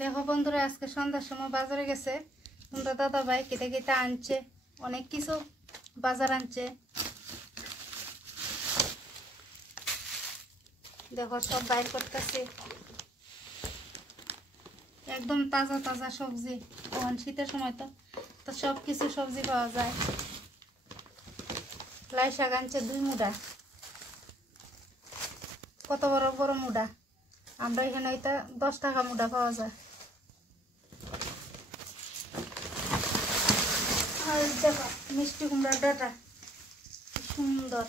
দেখো বন্ধুরা, আজকে সন্ধ্যার সময় বাজারে গেছে তোমরা দাদা ভাই কেটে কেটে আনছে, অনেক কিছু বাজার আনছে। দেখো সব বাইর করতেছে, একদম তাজা তাজা সবজি। তখন শীতের সময় তো সব কিছু সবজি পাওয়া যায়। লাই শাক আনছে 2 মুঠা, কত বড় বড় মুঠা। আমরা এখানে এটা 10 টাকা মুঠা পাওয়া যায়। আর দেখো মিষ্টি কুমড়ার ডাটা সুন্দর।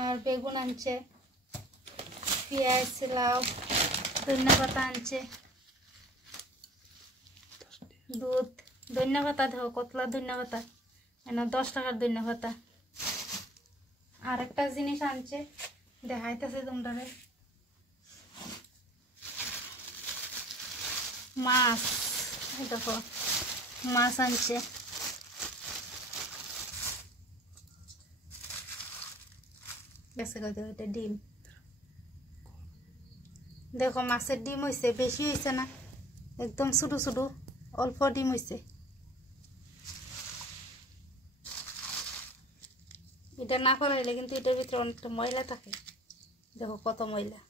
আর বেগুন আনছে, পেঁয়াজ, লাউ, ধনিয়া পাতা আনছে, দুধ, ধনিয়া পাতা দেখো কতলা ধনিয়া পাতা, 10 টাকার ধনিয়া পাতা। আর একটা জিনিস আনছে দেখাইতেছে তোমরা, মাছ। দেখো মাছ আনছে, এটা ডিম। দেখো মাছের ডিম হয়েছে, বেশি হয়েছে না, একদম ছোট ছোট অল্প ডিম হয়েছে। এটা না করাইলে কিন্তু এটার ভিতরে অনেকটা ময়লা থাকে। দেখো কত ময়লা।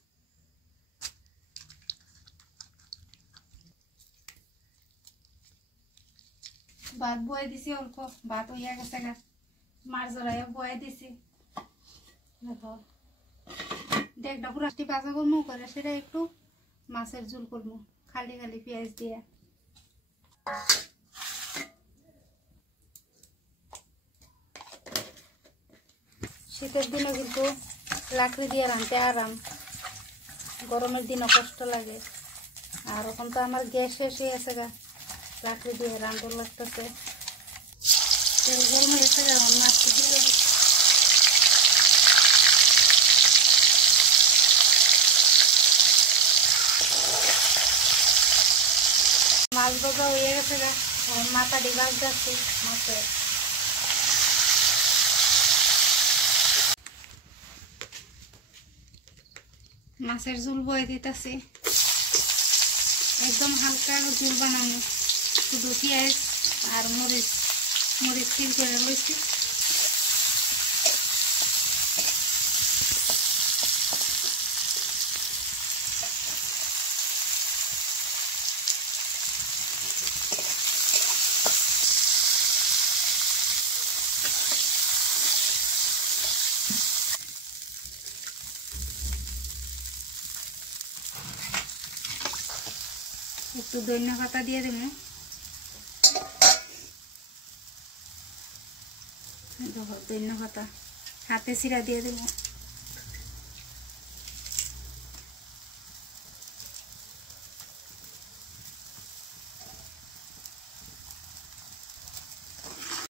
ভাত বয়ে দিছি, অল্প ভাত হইয়া গেছে গা, মাছ জড়াইয়া বয়ে দিছি। দেখো দেখটা পুরাটি ভাজা করবো করে, সেটা একটু মাছের ঝোল করবো খালি খালি পেঁয়াজ দিয়ে। শীতের দিনে কিন্তু লাকড়ি দিয়ে রাঁধতে আরাম, গরমের দিনও কষ্ট লাগে। আর এখন তো আমার গ্যাস শেষ হয়ে গেছে গা, লাকড়ি দিয়ে রাঁধতে লাগতেছে। তেল গরম হয়ে গেছে গা, মাছটা দিয়ে দেবো। মাছ ভাজা হয়ে গেছে গা, মাথা দিয়ে ভাজ যাচ্ছে মাছের। মাছের ঝোল বয়ে দিতেছি, একদম হালকা ঝোল বানানো, শুধু পেঁয়াজ আর মরিচ তিল করে লইছি। একটু ধনিয়া পাতা দিয়ে দেবো। দেখো ধনিয়া পাতা হাতে ছিঁড়া দিয়ে দেবো।